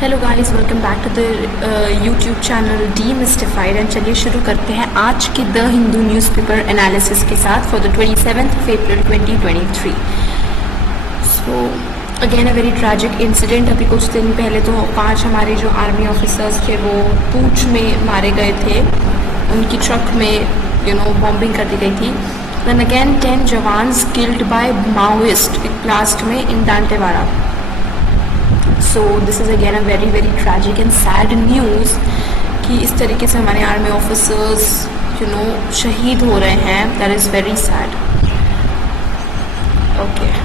Hello guys, welcome back to the YouTube channel Demystified. And चलिए शुरू करते हैं आज की द हिंदू न्यूज़पेपर एनालिसिस के साथ for the 27th of April 2023। So again a very tragic incident. अभी कुछ दिन पहले तो 5 हमारे जो आर्मी ऑफिसर्स थे वो पूंछ में मारे गए थे, उनकी ट्रक में बॉम्बिंग कर दी गई थी। Then again 10 jawans killed by Maoist एक ब्लास्ट में in Dantewada. So this is again a very very tragic and sad news कि इस तरीके से हमारे आर्मी ऑफिसर्स शहीद हो रहे हैं। That is very sad. Okay,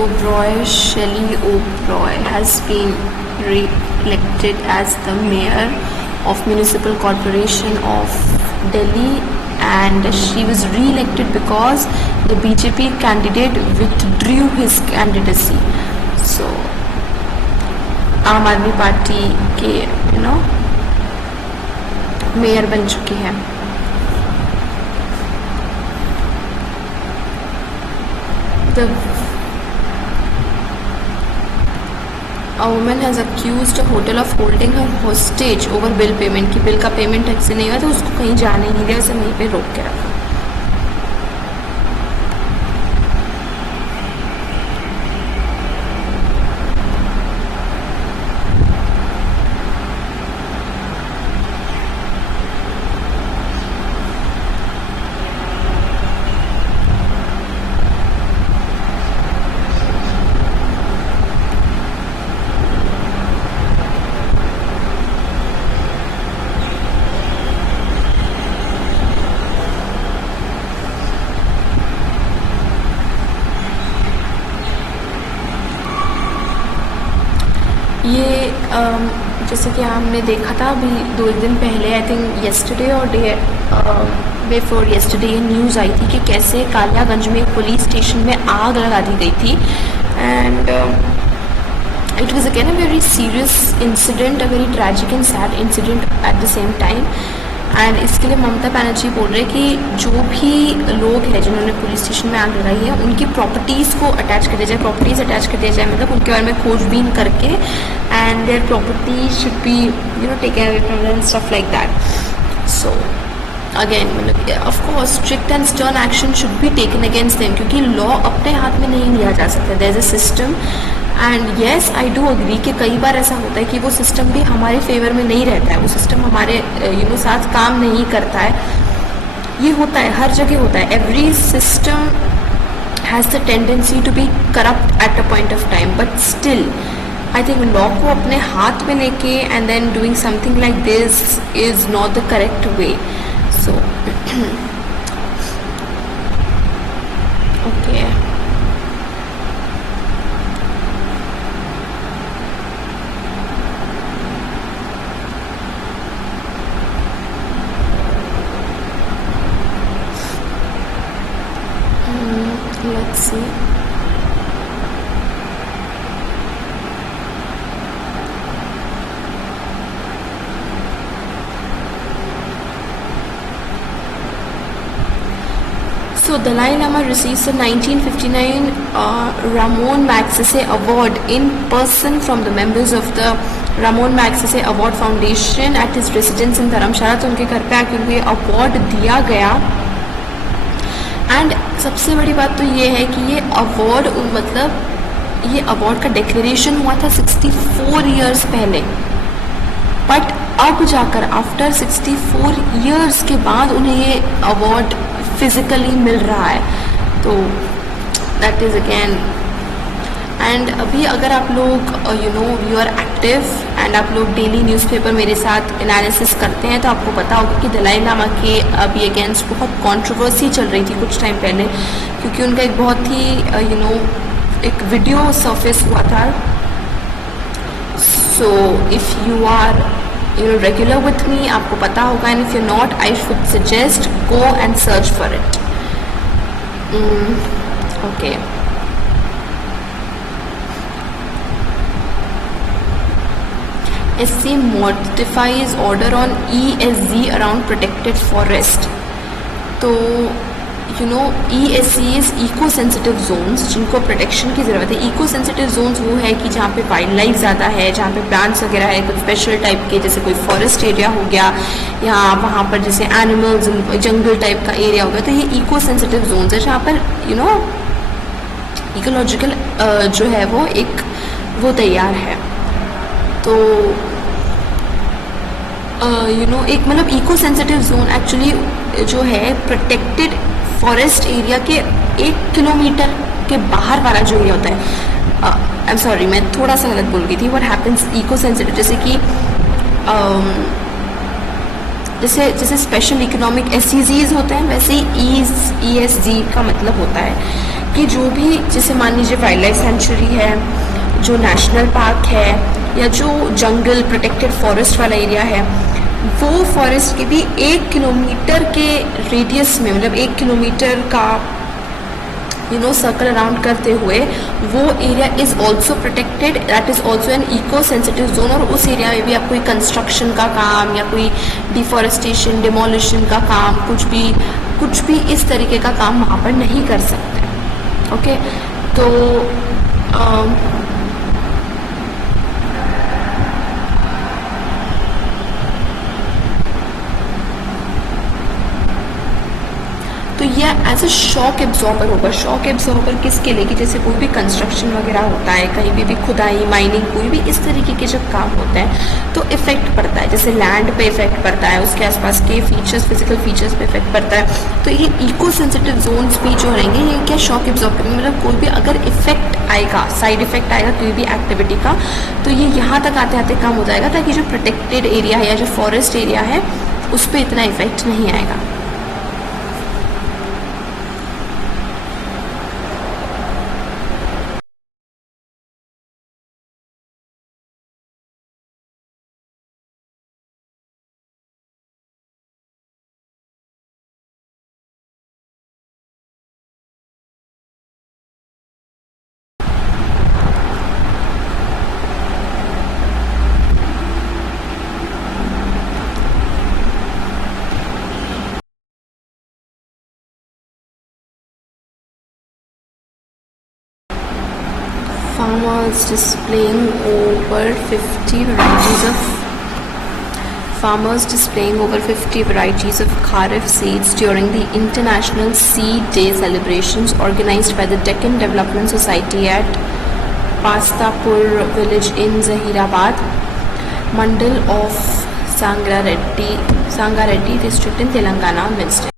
Oberoi, Shelley Oberoi has been re-elected as the mayor of Municipal Corporation of Delhi, and she was re-elected because the BJP candidate withdrew his candidacy. So आम आदमी party के mayor बन चुकी है। A woman has accused a hotel of holding her hostage over bill payment कि bill का payment ठीक से नहीं हुआ तो उसको कहीं जाने नहीं दिया, उसे वहीं पे रोक के रखा। ये जैसे कि हमने देखा था अभी 2 दिन पहले, आई थिंक येस्टरडे और डे बिफोर येस्टरडे, ये न्यूज़ आई थी कि कैसे कालियागंज में एक पुलिस स्टेशन में आग लगा दी गई थी। And it was again a very serious incident, a very tragic and sad incident at the same time. And इसके लिए ममता बनर्जी बोल रहे हैं कि जो भी लोग हैं जिन्होंने पुलिस स्टेशन में आग लगाई है उनकी प्रॉपर्टीज़ को अटैच कर दिया जाए, प्रॉपर्टीज़ अटैच कर दिया जाए, मतलब उनके बारे में खोजबीन करके, and their properties should be taken away from them, stuff like that. So again मतलब of course strict and stern action should be taken against them, क्योंकि लॉ अपने हाथ में नहीं लिया जा सकता। There is a system, and yes I do agree कि कई बार ऐसा होता है कि वो सिस्टम भी हमारे फेवर में नहीं रहता है, वो सिस्टम हमारे साथ काम नहीं करता है। ये होता है, हर जगह होता है। Every system has the tendency to be corrupt at a point of time, but still I think law को अपने हाथ में लेके and then doing something like this is not the correct way. So okay, let's see. So Dalai Lama receives a 1959 Ramon Magsaysay Award in person from the members of the Ramon Magsaysay Award Foundation at his residence in धर्मशाला। तो उनके घर पे आके उनको ये award दिया गया। And सबसे बड़ी बात तो ये है कि ये अवार्ड मतलब ये अवार्ड का डिक्लेरेशन हुआ था 64 इयर्स पहले, बट अब जाकर आफ्टर 64 इयर्स के बाद उन्हें ये अवार्ड फिजिकली मिल रहा है। तो दैट इज़ अगेन, एंड अभी अगर आप लोग यू आर एक्टिव एंड आप लोग डेली न्यूज़पेपर मेरे साथ एनालिसिस करते हैं तो आपको पता होगा कि दलाई लामा के अभी अगेंस्ट बहुत कंट्रोवर्सी चल रही थी कुछ टाइम पहले, क्योंकि उनका एक बहुत ही एक वीडियो सरफेस हुआ था। So if you are regular with me आपको पता होगा, and if you not I should suggest go and search for it. Okay, SC modifies order on ESZ around protected forest. तो ESCs इको सेंसिटिव जोन्स जिनको protection की ज़रूरत है. Eco sensitive Jones वो है कि जहाँ पे वाइल्ड लाइफ ज़्यादा है, जहाँ पे प्लांट्स वगैरह है, कुछ स्पेशल टाइप के, जैसे कोई फॉरेस्ट एरिया हो गया या वहाँ पर जैसे एनिमल्स, जंगल टाइप का एरिया हो गया. तो ये इको सेंसिटिव जोन्स है जहाँ पर इकोलॉजिकल जो है वो तैयार है. तो एक मतलब इको सेंसिटिव जोन एक्चुअली जो है प्रोटेक्टेड फॉरेस्ट एरिया के 1 किलोमीटर के बाहर वाला जो एरिया होता है. आई एम सॉरी, मैं थोड़ा सा गलत बोल गई थी. व्हाट हैपेंस इको सेंसिटिव, जैसे कि जैसे स्पेशल इकोनॉमिक SEZs होते हैं, वैसे ही ESG का मतलब होता है कि जो भी, जैसे मान लीजिए वाइल्ड लाइफ सेंचुरी है, जो नेशनल पार्क है, या जो जंगल प्रोटेक्टेड फॉरेस्ट वाला एरिया है, वो फॉरेस्ट के भी 1 किलोमीटर के रेडियस में, मतलब 1 किलोमीटर का सर्कल अराउंड करते हुए वो area is also protected. That is also an eco sensitive zone. और उस एरिया में भी आप कोई कंस्ट्रक्शन का काम या कोई डिफॉरेस्टेशन, डिमोलिशन का काम, कुछ भी इस तरीके का काम वहाँ पर नहीं कर सकते. ओके, तो ये एज अ शॉक एब्जॉर्बर होगा. शॉक एब्जॉर्बर किसके लिए, कि जैसे कोई भी कंस्ट्रक्शन वगैरह होता है, कहीं भी खुदाई, माइनिंग, कोई भी इस तरीके के जब काम होते हैं तो इफेक्ट पड़ता है. जैसे लैंड पे इफेक्ट पड़ता है, उसके आसपास के फीचर्स, फिजिकल फीचर्स पे इफेक्ट पड़ता है. तो ये इको सेंसिटिव जोन्स भी जो रहेंगे, ये क्या शॉक एब्जॉर्ब करेंगे. मतलब कोई भी अगर इफेक्ट आएगा, साइड इफेक्ट आएगा कोई भी एक्टिविटी का, तो ये यहाँ तक आते आते कम हो जाएगा, ताकि जो प्रोटेक्टेड एरिया है या जो फॉरेस्ट एरिया है उस पर इतना इफेक्ट नहीं आएगा. Farmers displaying over 50 varieties of kharif seeds during the International Seed Day celebrations organized by the Deccan Development Society at Pastapur village in Zahirabad, Mandal of Sangareddy district in Telangana on Wednesday.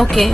Okay